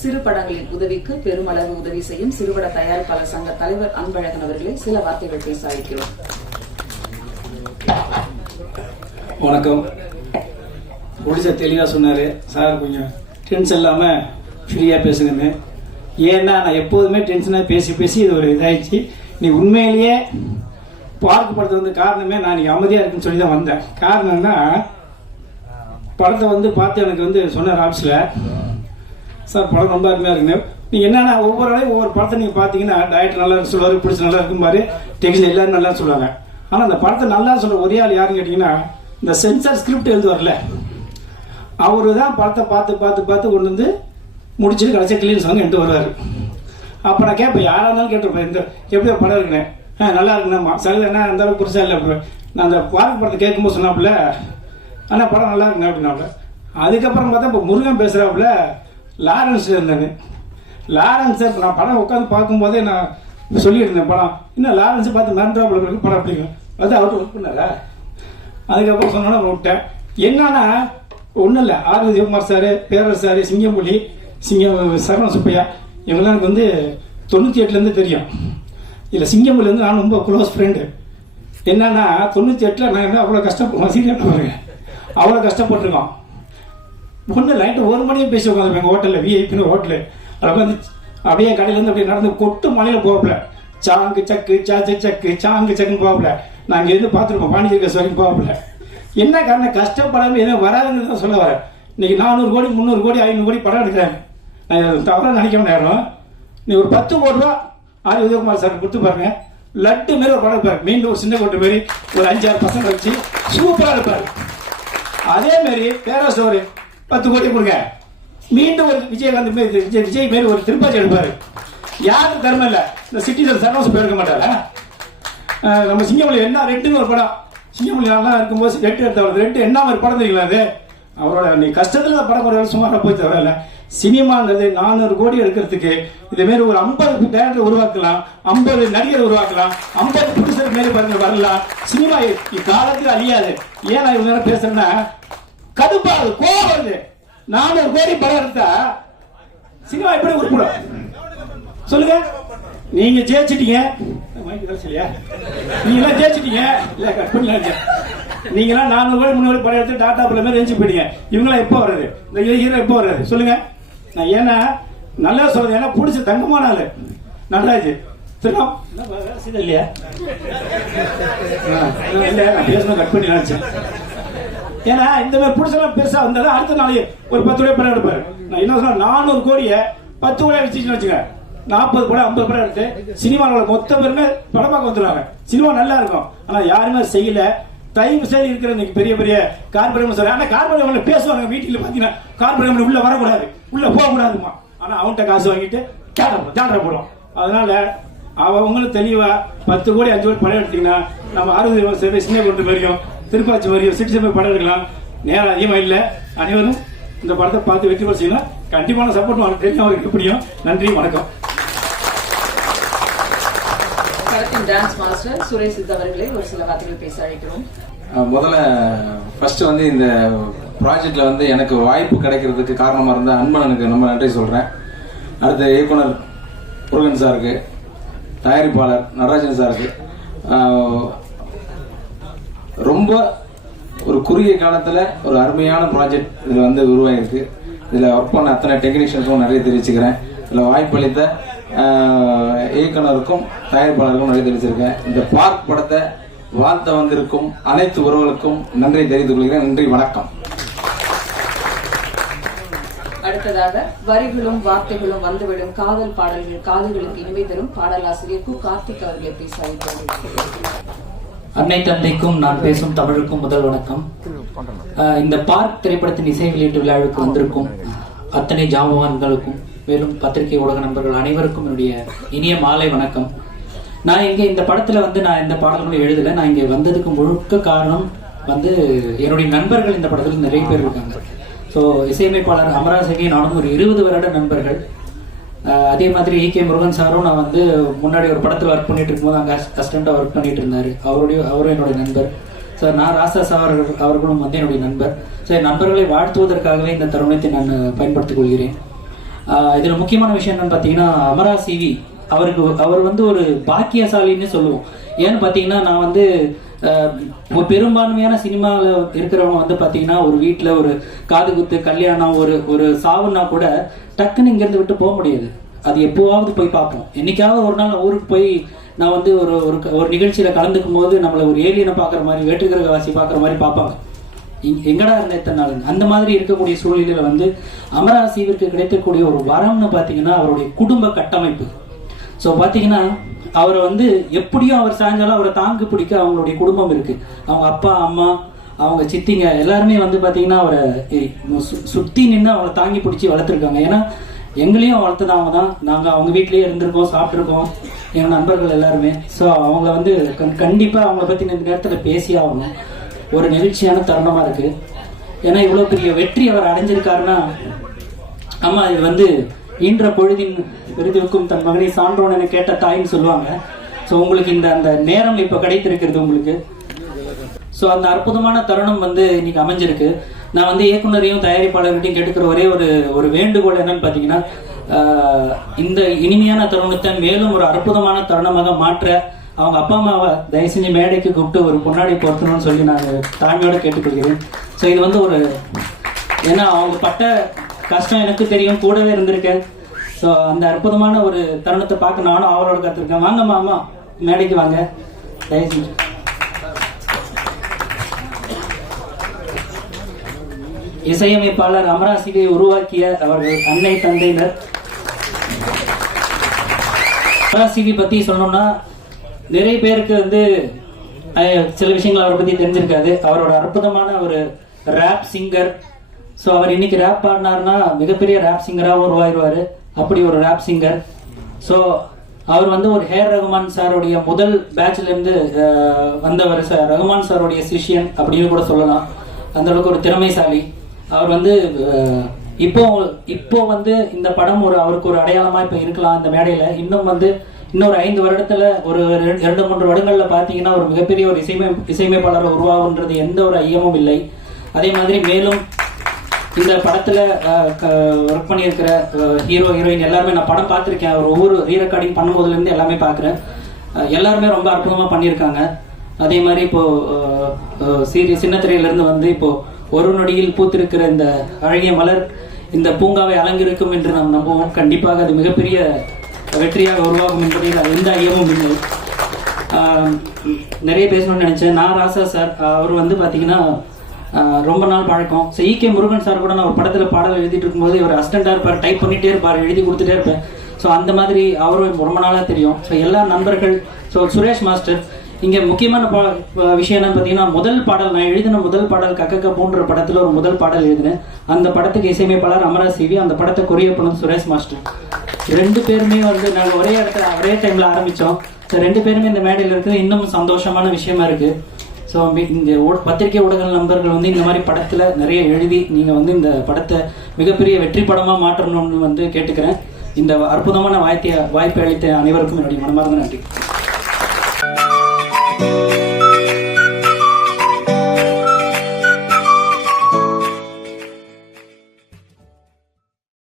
சிறு படங்களின் உதவிக்கு பெருமளவு உதவி செய்யும் சிறுபட தயாரிப்பாளர் சங்க தலைவர் அன்பழகன் அவர்களை சில வார்த்தைகள் பேச அழைக்கிறோம் வணக்கம். ஒடிசா தெளிவாக சொன்னார். சார் கொஞ்சம் டென்ஷன் இல்லாமல் ஃப்ரீயாக பேசுங்கன்னு. ஏன்னா நான் எப்போதுமே டென்ஷனாக பேசி பேசி இது ஒரு இதாகிடுச்சு நீ உண்மையிலேயே பார்க் படத்தை வந்து காரணமே நான் நீ அமைதியாக இருக்குன்னு சொல்லி தான் வந்தேன். காரணம்னா படத்தை வந்து பார்த்து எனக்கு வந்து சொன்னார் ஆஃபீஸில் சார் படம் ரொம்ப அருமையாக இருக்குங்க. நீங்கள் என்னென்ன ஒவ்வொரு ஆளையும் ஒவ்வொரு படத்தை நீங்கள் பார்த்தீங்கன்னா டயட் நல்லா இருக்கு சொல்லுவார் பிடிச்சி நல்லா இருக்கும் பாரு. டெக்னிஷியன் எல்லாரும் நல்லா சொல்லுவாங்க. ஆனால் அந்த படத்தை நல்லா சொல்ற ஒரே ஆள் யாருன்னு கேட்டிங்கன்னா இந்த சென்சார் ஸ்கிரிப்ட் எழுதுவார்ல. அவர் தான் படத்தை பார்த்து பார்த்து பார்த்து கொண்டு வந்து முடிச்சுட்டு கடைசியாக கிளீன் சாங் என்கிட்ட வருவார். அப்போ நான் கேட்பேன் யாராக இருந்தாலும் கேட்டிருப்பேன். இந்த எப்படி படம் இருக்குண்ணே ஆ நல்லா இருக்குண்ணா சகல என்ன அந்த அளவுக்கு புதுசாக இல்லை அப்படி நான் அந்த பார்க் படத்தை கேட்கும்போது சொன்னாப்புல ஆனால் படம் நல்லா இருக்குங்க அப்படின்னாப்புல. அதுக்கப்புறம் பார்த்தா இப்போ முருகன் பேசுகிறாப்புல லாரன்ஸ் இருந்தாங்க லாரன்ஸ் நான் படம் உட்காந்து பார்க்கும்போதே நான் சொல்லியிருந்தேன் படம். இன்னும் லாரன்ஸ் பார்த்து மறந்துடாப்புல இருக்கு படம் அப்படிங்க அது அவர்கிட்ட ஒர்க் பண்ணாரா அதுக்கப்புறம் சொன்னோன்னா விட்டேன். என்னன்னா ஒன்றும் இல்லை. R Sivakumar sir Perarasu sir Singampuli Singam Saravana Subbaiah இவங்கெல்லாம் எனக்கு வந்து தொண்ணூற்றி எட்டுலேருந்து தெரியும். இல்லை சிங்கம்புலேருந்து நான் ரொம்ப க்ளோஸ் ஃப்ரெண்டு என்னன்னா தொண்ணூற்றி எட்டில் நான் என்ன அவ்வளோ கஷ்டப்படுவோம் சீரியல் பாருங்க அவ்வளோ கஷ்டப்பட்டிருக்கோம். ஒன்று நைட்டு ஒரு மணியும் பேசி உட்காந்துருப்பேன் எங்கள் ஹோட்டலில் விஐபின்னு ஹோட்டலு அதில் வந்து அப்படியே கடையிலேருந்து அப்படியே நடந்து கொட்டு மலையில் போகப்பில்ல சாங்கு சக்கு சாச்சு சக்கு சாங்கு சக்குன்னு போகப்பில்ல நான் இங்கேருந்து பார்த்துருப்போம் பாண்டிச்சேரி கேஸ் வரைக்கும் போகப்பில்ல என்ன காரணம்? கஷ்டப்படாமல் எதுவும் வராதுன்னு தான் சொல்ல வரேன். இன்னைக்கு நானூறு கோடி முந்நூறு கோடி ஐநூறு கோடி படம் எடுக்கிறேன். நான் தவறாக நினைக்க நேரம். நீ ஒரு பத்து கோடி ரூபா ஆர் உதயகுமார் சார் கொடுத்து பாருங்க. லட்டு மாரி ஒரு படம் எடுப்பார். மீண்டும் ஒரு சின்ன கோட்டு மாரி ஒரு அஞ்சாறு பசங்க வச்சு சூப்பராக இருப்பார் அதே மாரி பேரரசு பத்து கோடி கொடுங்க. மீண்டும் ஒரு விஜயகாந்த் மாரி விஜய் விஜய் மாரி ஒரு திருப்பாச்சி எடுப்பாரு. யாரும் திறமை இல்லை. இந்த சிட்டிசன் சர்வஸ் போயிருக்க மாட்டாரா. நம்ம சிங்கமொழி என்ன ரெட்டுன்னு ஒரு படம். சிங்கமொழி நல்லா இருக்கும்போது ரெட்டு எடுத்தவர் ரெட்டு என்ன மாதிரி படம் தெரியுங்களா அது? அவரோட நீ கஷ்டத்தில் அந்த படம் ஒரு சுமாராக போய் தவிர சினிமாங்கிறது நானூறு கோடி எடுக்கிறதுக்கு இதே ஒரு ஐம்பது டேரக்டர் உருவாக்கலாம். ஐம்பது நடிகர் உருவாக்கலாம். ஐம்பது ப்ரொடியூசர் மாரி பாருங்க வரலாம். சினிமா இக்காலத்தில் அழியாது. ஏன் நான் இவ்வளோ நேரம் பேசுறேன்னா கடுப்பாகுது கோவம் வருது நானூறு கோடி படம் எடுத்தா சினிமா எப்படி உருப்பிடும்? சொல்லுங்க. நீங்க ஜெயிச்சிட்டீங்க. வேலை செய்யலையா? நீங்களாம் ஜெயிச்சிட்டீங்க. இல்ல கட் பண்ணல நீங்களாம் நானூறு கோடி முந்நூறு படம் எடுத்து டாடா பிள்ளை மாதிரி எழுச்சி போயிட்டீங்க. இவங்களாம் எப்போ வர்றது? இந்த ஹீரோ எப்போ வர்றது? சொல்லுங்க. நான் ஏன்னா நல்லா சொல்றது ஏன்னா பிடிச்ச தங்கமான ஆளு. நடராஜ். செய்யல இல்லையா? ஆ, இல்ல நான் பேசணும் கட் பண்ணி நினைச்சேன். ஏன்னா இந்த மாதிரி புடிச்சலாம் பெருசா வந்தாலும் அடுத்த நாளைக்கு ஒரு பத்து ரூபாய் படம் எடுப்பாரு. நான் என்ன சொன்னா நானூறு கோடியை பத்து கோடி வச்சுன்னு வச்சுக்க நாற்பது படம் ஐம்பது படம் எடுத்து சினிமாவில் மொத்த பேருமே படம் பார்க்க வந்துடுவாங்க சினிமா நல்லா இருக்கும். ஆனா யாருமே செய்யல. தயவு செய்து இருக்கிற இன்னைக்கு பெரிய பெரிய கார்பரேட் சார் ஆனா கார்பரேட் பேசுவாங்க. வீட்டில் பாத்தீங்கன்னா கார்பரேட் உள்ள வரக்கூடாது. உள்ள போக கூடாதுமா ஆனா அவன்கிட்ட காசு வாங்கிட்டு ஜாடா ஜாடா போடும் அதனால அவங்களும் தெளிவா பத்து கோடி அஞ்சு கோடி படம் எடுத்தீங்கன்னா நம்ம அறுபது வருஷம் சின்ன கொண்டு வரையும் திருப்பாச்சி வரையும் சிட்டி போய் படம் எடுக்கலாம். நேரம் அதிகமா இல்ல. அனைவரும் இந்த படத்தை பார்த்து வெற்றி பெற செய்யணும். கண்டிப்பான சப்போர்ட் அவருக்கு தெரியும் அவருக்கு எப்படியும் நன்றி வணக்கம். டான்ஸ் மாஸ்டர் சுரேஷ் சித் அவர்களை ஒரு சில வார்த்தைகள் பேச அழைக்கிறோம். முதல்ல ஃபர்ஸ்ட் வந்து இந்த ப்ராஜெக்ட்ல வந்து எனக்கு வாய்ப்பு கிடைக்கிறதுக்கு காரணமா இருந்த அன்பனனுக்கு ரொம்ப நன்றி சொல்றேன். அடுத்த இயக்குனர் முருகன் சாருக்கு தயாரிப்பாளர் நடராஜன் சாருக்கு ரொம்ப ஒரு குறுகிய காலத்துல ஒரு அருமையான ப்ராஜெக்ட் இதுல வந்து உருவாயிருக்கு. இதுல ஒர்க் பண்ண அத்தனை டெக்னீஷியன்ஸும் நிறைய தெரிவிச்சுக்கிறேன் இதுல வாய்ப்பளித்த இயக்குனருக்கும் தயாரிப்பாளருக்கும் நிறைய தெரிவிச்சிருக்கேன் இந்த பார்க் படத்தை வாழ்த்த வந்திருக்கும் அனைத்து உறவுகளுக்கும் நன்றி தெரிவித்துக் கொள்கிறேன். நன்றி வணக்கம். அடுத்ததாக வரிகளும் வார்த்தைகளும் வந்துவிடும். காதல் பாடல்கள் காதுகளுக்கு இனிமை தரும் பாடலாசிரியர் கு கார்த்திக் அவர்களை பேச அன்னை தந்தைக்கும் நான் பேசும் தமிழுக்கும் முதல் வணக்கம். இந்த பார்க் திரைப்படத்தின் இசை வெளியீட்டு விழாவுக்கு வந்திருக்கும் அத்தனை ஜாமவான்களுக்கும் மேலும் பத்திரிகை ஊடக நண்பர்கள் அனைவருக்கும் என்னுடைய இனிய மாலை வணக்கம். நான் இங்கே இந்த படத்துல வந்து நான் இந்த பாடல்களும் எழுதலை. நான் இங்க வந்ததுக்கு முழுக்க காரணம் வந்து என்னுடைய நண்பர்கள் இந்த படத்துல நிறைய பேர் இருக்காங்க. ஸோ இசையமைப்பாளர் அமராசகி நானும் ஒரு இருபது வருட நண்பர்கள். அதே மாதிரி ஈ கே முருகன் சாரும் நான் வந்து முன்னாடி ஒரு படத்தில் ஒர்க் பண்ணிட்டு இருக்கும்போது அங்கே அசிஸ்டண்ட்டாக ஒர்க் பண்ணிட்டு இருந்தார். அவருடைய அவரும் என்னுடைய நண்பர். சார் நான் ராசா சார் அவர்களும் வந்து என்னுடைய நண்பர். சார் நண்பர்களை வாழ்த்துவதற்காகவே இந்த தருணத்தை நான் பயன்படுத்திக் கொள்கிறேன். இதில் முக்கியமான விஷயம் என்னன்னு பார்த்தீங்கன்னா அமரா சிவி அவருக்கு அவர் வந்து ஒரு பாக்கியசாலின்னு சொல்லுவோம். ஏன்னு பார்த்தீங்கன்னா நான் வந்து பெரும்பான்மையான சினிமாவில் இருக்கிறவங்க வந்து பார்த்தீங்கன்னா ஒரு வீட்டில் ஒரு காது குத்து கல்யாணம் ஒரு ஒரு சாவுன்னா கூட டக்குன்னு இங்கேருந்து விட்டு போக முடியாது. அது எப்போவாவது போய் பார்ப்போம். என்னைக்காவது ஒரு நாள் ஊருக்கு போய் நான் வந்து ஒரு ஒரு ஒரு நிகழ்ச்சியில் கலந்துக்கும் போது நம்மளை ஒரு ஏலியனை பார்க்குற மாதிரி வேற்றுக்கிரகவாசி பார்க்குற மாதிரி பார்ப்பாங்க. எங்கடா இருந்த எத்தனை நாள்? அந்த மாதிரி இருக்கக்கூடிய சூழ்நிலையில் வந்து அமராசிவிற்கு கிடைக்கக்கூடிய ஒரு வரம்னு பார்த்தீங்கன்னா அவருடைய குடும்ப கட்டமைப்பு. ஸோ பார்த்தீங்கன்னா அவரை வந்து எப்படியும் அவர் சாயங்காலம் அவரை தாங்கு பிடிக்க அவங்களுடைய குடும்பம் இருக்கு. அவங்க அப்பா அம்மா அவங்க சித்திங்க எல்லாருமே வந்து பார்த்தீங்கன்னா அவரை சுற்றி சுத்தி நின்று அவளை தாங்கி பிடிச்சி வளர்த்துருக்காங்க. ஏன்னா எங்களையும் வளர்த்தனவங்க தான். நாங்கள் அவங்க வீட்லேயே இருந்திருக்கோம் சாப்பிட்ருக்கோம் எங்கள் நண்பர்கள் எல்லாருமே. ஸோ அவங்க வந்து கண்- கண்டிப்பாக அவங்கள பற்றி இந்த நேரத்தில் பேசி ஆகணும். ஒரு நெகிழ்ச்சியான தருணமாக இருக்குது ஏன்னா இவ்வளோ பெரிய வெற்றி அவர் அடைஞ்சிருக்காருன்னா ஆமாம் இது வந்து ஈன்ற பொழுதின் விருதுக்கும் தன் மகனை சான்றோன் என கேட்ட தாயின்னு சொல்லுவாங்க. ஸோ உங்களுக்கு இந்த அந்த நேரம் இப்போ கிடைத்திருக்கிறது உங்களுக்கு. ஸோ அந்த அற்புதமான தருணம் வந்து இன்னைக்கு அமைஞ்சிருக்கு. நான் வந்து இயக்குனரையும் தயாரிப்பாளர்கிட்டையும் கேட்டுக்கிற ஒரே ஒரு ஒரு வேண்டுகோள் என்னன்னு பார்த்தீங்கன்னா இந்த இனிமையான தருணத்தை மேலும் ஒரு அற்புதமான தருணமாக மாற்ற அவங்க அப்பா அம்மாவை தயவு செஞ்சு மேடைக்கு கூப்பிட்டு ஒரு பொன்னாடி பொருத்தணும்னு சொல்லி நான் தாழ்மையோட கேட்டுக்கொள்கிறேன். ஸோ இது வந்து ஒரு ஏன்னா அவங்க பட்ட கஷ்டம் எனக்கு தெரியும் கூடவே இருந்திருக்கேன். ஸோ அந்த அற்புதமான ஒரு தருணத்தை பார்க்க நானும் அவரோட கற்றுருக்கேன் வாங்க மாமா மேடைக்கு வாங்க. தயவு இசையமைப்பாளர் அமராசிகை உருவாக்கிய அவர்கள் அன்னை தந்தையினர். அமராசிகை பத்தி சொன்னோம்னா நிறைய பேருக்கு வந்து சில விஷயங்கள் அவரை பத்தி தெரிஞ்சிருக்காது. அவரோட அற்புதமான ஒரு ரேப் சிங்கர் ஸோ அவர் இன்னைக்கு ரேப் பாடினார்னா மிகப்பெரிய ரேப் சிங்கராக உருவாயிருவார். அப்படி ஒரு ரேப் சிங்கர் ஸோ அவர் வந்து ஒரு ஹேர் ரகுமான் சாருடைய முதல் பேட்ச்லேருந்து வந்தவர் சார். ரகுமான் சாருடைய சிஷ்யன் அப்படின்னு கூட சொல்லலாம். அந்த அளவுக்கு ஒரு திறமைசாலி. அவர் வந்து இப்போ இப்போ வந்து இந்த படம் ஒரு அவருக்கு ஒரு அடையாளமாக இப்போ இருக்கலாம் இந்த மேடையில். இன்னும் வந்து இன்னொரு ஐந்து வருடத்துல ஒரு ரெண்டு- இரண்டு மூன்று வருடங்கள்ல பாத்தீங்கன்னா ஒரு மிகப்பெரிய ஒரு இசைமை இசையமைப்பாளர் உருவாகுன்றது எந்த ஒரு ஐயமும் இல்லை. அதே மாதிரி மேலும் இந்த படத்துல ஒர்க் பண்ணியிருக்கிற ஹீரோ ஹீரோயின் எல்லாருமே நான் படம் பார்த்துருக்கேன். அவர் ஒவ்வொரு ரீ ரெக்கார்டிங் பண்ணும்போதுல இருந்து எல்லாமே பார்க்குறேன். எல்லாருமே ரொம்ப அற்புதமா பண்ணியிருக்காங்க. அதே மாதிரி இப்போ சீரிய சின்னத்திரையில இருந்து வந்து இப்போ ஒரு நொடியில் பூத்திருக்கிற இந்த அழகிய மலர் இந்த பூங்காவை அலங்கிருக்கும் என்று நாம் நம்புவோம். கண்டிப்பாக அது மிகப்பெரிய வெற்றியாக உருவாகும் என்பதில் எந்த ஐயமும் இல்லை. நிறைய பேசணும்னு நினைச்சேன். நான் ராசா சார் அவர் வந்து பாத்தீங்கன்னா ரொம்ப நாள் பழக்கம். ஸோ ஈகே முருகன் சார் கூட நான் ஒரு படத்துல பாடல் எழுதிட்டு இருக்கும்போது இவர் அசிஸ்டண்டா இருப்பார் டைப் பண்ணிட்டே இருப்பார் எழுதி கொடுத்துட்டே இருப்பேன். ஸோ அந்த மாதிரி அவரும் ரொம்ப நாளா தெரியும். ஸோ எல்லா நண்பர்கள் ஸோ சுரேஷ் மாஸ்டர் இங்க முக்கியமான பா- விஷயம் என்னன்னு பார்த்தீங்கன்னா முதல் பாடல் நான் எழுதின முதல் பாடல் கக்கக்க போன்ற படத்துல ஒரு முதல் பாடல் எழுதினேன். அந்த படத்துக்கு இசையமைப்பாளர் அமரா சிவி அந்த படத்தை கொரிய பண்ணது சுரேஷ் மாஸ்டர். ரெண்டு பேருமே வந்து நாங்கள் ஒரே இடத்துல ஒரே டைம்ல ஆரம்பிச்சோம். ஸோ ரெண்டு பேருமே இந்த மேடையில் இருக்கிறது இன்னும் சந்தோஷமான விஷயமா இருக்கு. ஸோ இந்த பத்திரிகை ஊடக நண்பர்கள் வந்து இந்த மாதிரி படத்துல நிறைய எழுதி நீங்க வந்து இந்த படத்தை மிகப்பெரிய வெற்றி படமா மாற்றணும்னு வந்து கேட்டுக்கிறேன். இந்த அற்புதமான வாய்ப்பை வாய்ப்பை அளித்த அனைவருக்கும் என்னுடைய மனமார்ந்த நன்றி.